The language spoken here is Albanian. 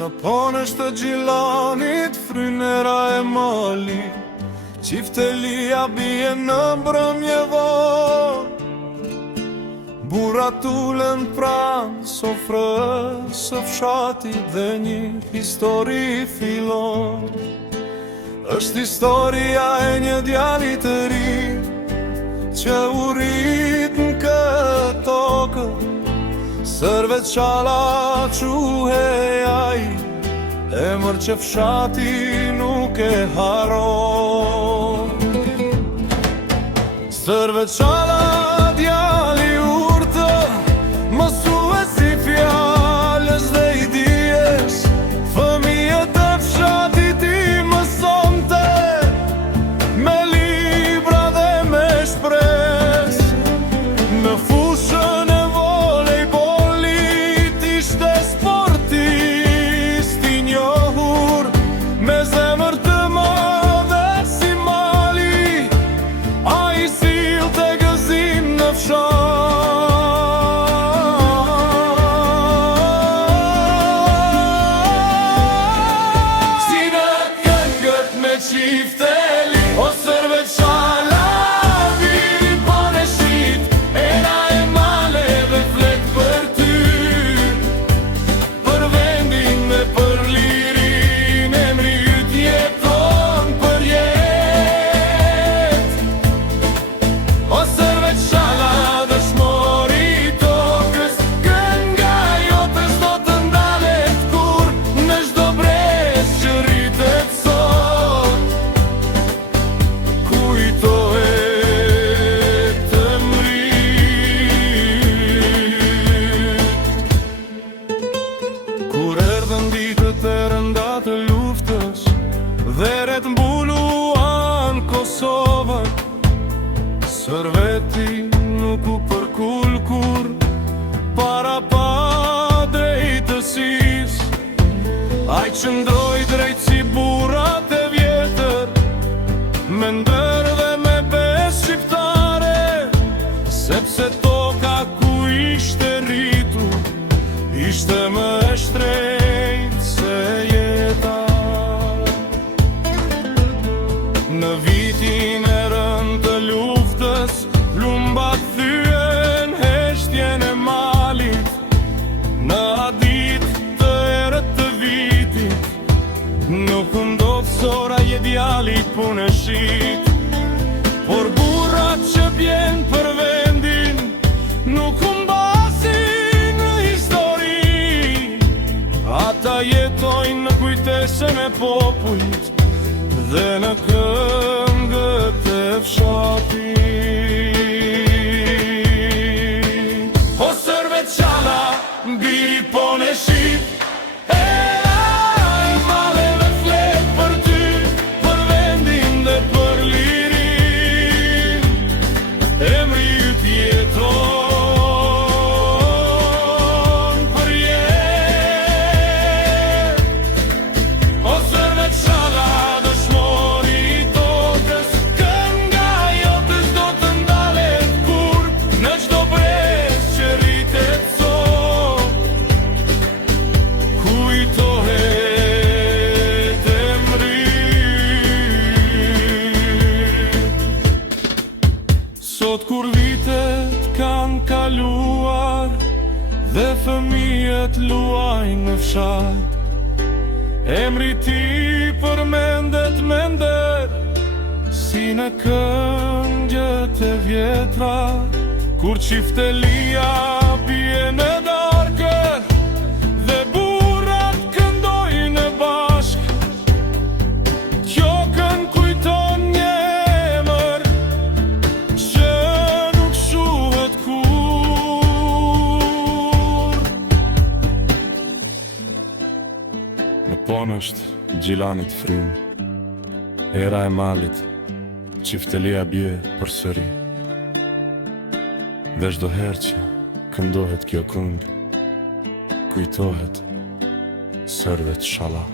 Në ponës të Gjilanit, frynera e mali, qiftelia bie në mbrëmjevon. Burrat ulen pranë sofrës së fshatit dhe një histori fillon. Është historia e një djali të ri që u rrit në këtë tokë. Sërve Çalla quhej ai, emër që fshati nuk e haron. Sërve Çalla djali urtë, mësues i fjalës dhe i dijes, fëmijët e fshatit i mësonte me libra dhe me shpresë. Në fushën e volejbolit ishte sportist i njohur, me zemër të madhe si mali, ai sillte gëzim në fshat. Si në këngët me qifteli, o Sërve Çalla viri pone shit, era e male dhe flet për ty, për vendin dhe për lirin, emri yt jeton për jet. O Sërve Çalla dëshmori i tokës, kënga jote s'do të ndalet kur, në çdo brez që rritet sot, kujtohet kur erdhën ditët e rënda të luftës, dheret mbuluan Kosovën. Sërveti nuk u përkull kur para pa drejtësisë. Ai qëndroi drejt si burrat e vjetër, me ndër dhe me besë shqiptare, sepse toka ku ishte rritur ishte më e shtrejtë se jeta. Në vitin e rënd të luftës, plumbat thyen heshtjen e malit. Në adit të erët të vitit, nuk ndodh sora je djalit punë e shit. Por burrat që bjen për vendin, nuk mbasin në histori. Ata jetojnë në kujtesën e popullit dhe në këngët e fshatit. O Sërve Çalla biri pone shit, era e male dhe flet për ty, për vendin dhe për lirin, emri yt jeton për jet. O Sërve Çalla dëshmori i tokës, kënga jote s'do të ndalet kur, në çdo brez që rritet sot, kujtohet emri. Sot kur vitet kanë kaluar dhe fëmijët luajnë në fshat, emri ti përmendet me nder, si në këngët e vjetra, kur qiftelia bie në darkë dhe burrat këndojnë bashk. Kjo këngë kujton një emër që nuk shuhet kur. Në ponësht Gjilanit frym, era e malit, qiftelia bie përsëri. Dhe çdo herë që këndohet kjo këngë, kujtohet Sërve Çalla.